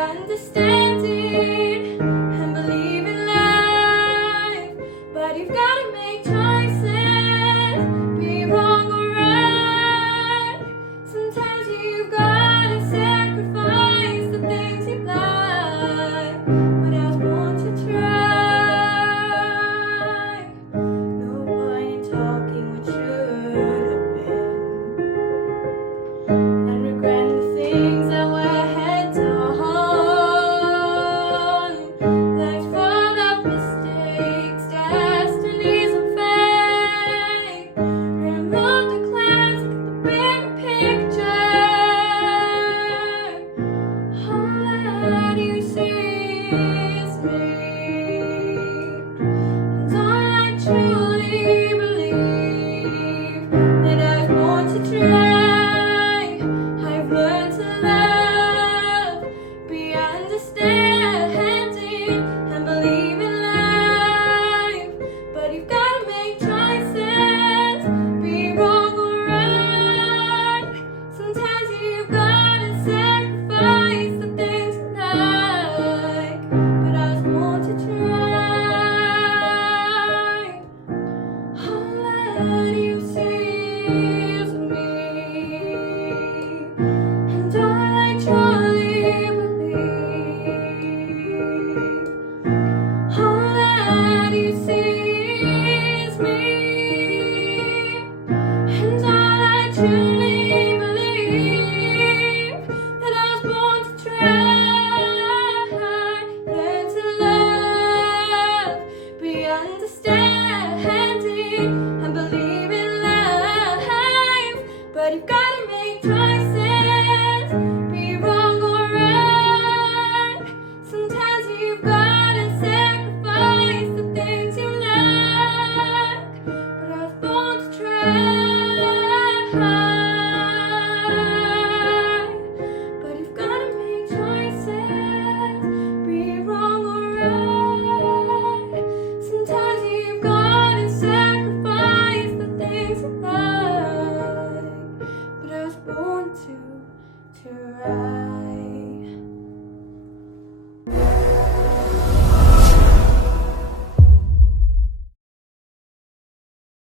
understanding and believe in life. But you've gotta make choices, be wrong or right. Sometimes you've gotta sacrifice the things you like. But I was born to try. No point in talking what should have been, and regret the things that were head on. Life's full of mistakes, destinies and fate. Remove the clouds, look at the bigger picture. All that you see is me, and all I truly believe that I was born to try. I've learned to love, be understanding, and believe in life. But you've gotta make choices, be wrong or right. Sometimes you've gotta sacrifice the things you like. But I was born to try. All that you see is me, and all I truly believe. All that you see is me, and all I truly believe. That I was born to try, learn to love, be understanding, and believe in life. But you've gotta make choices, be wrong or right. Sometimes you've gotta sacrifice the things you like. But I was born to try. But you've gotta make choices, be wrong or right. Sometimes you've gotta sacrifice the things you like. But I was born to try.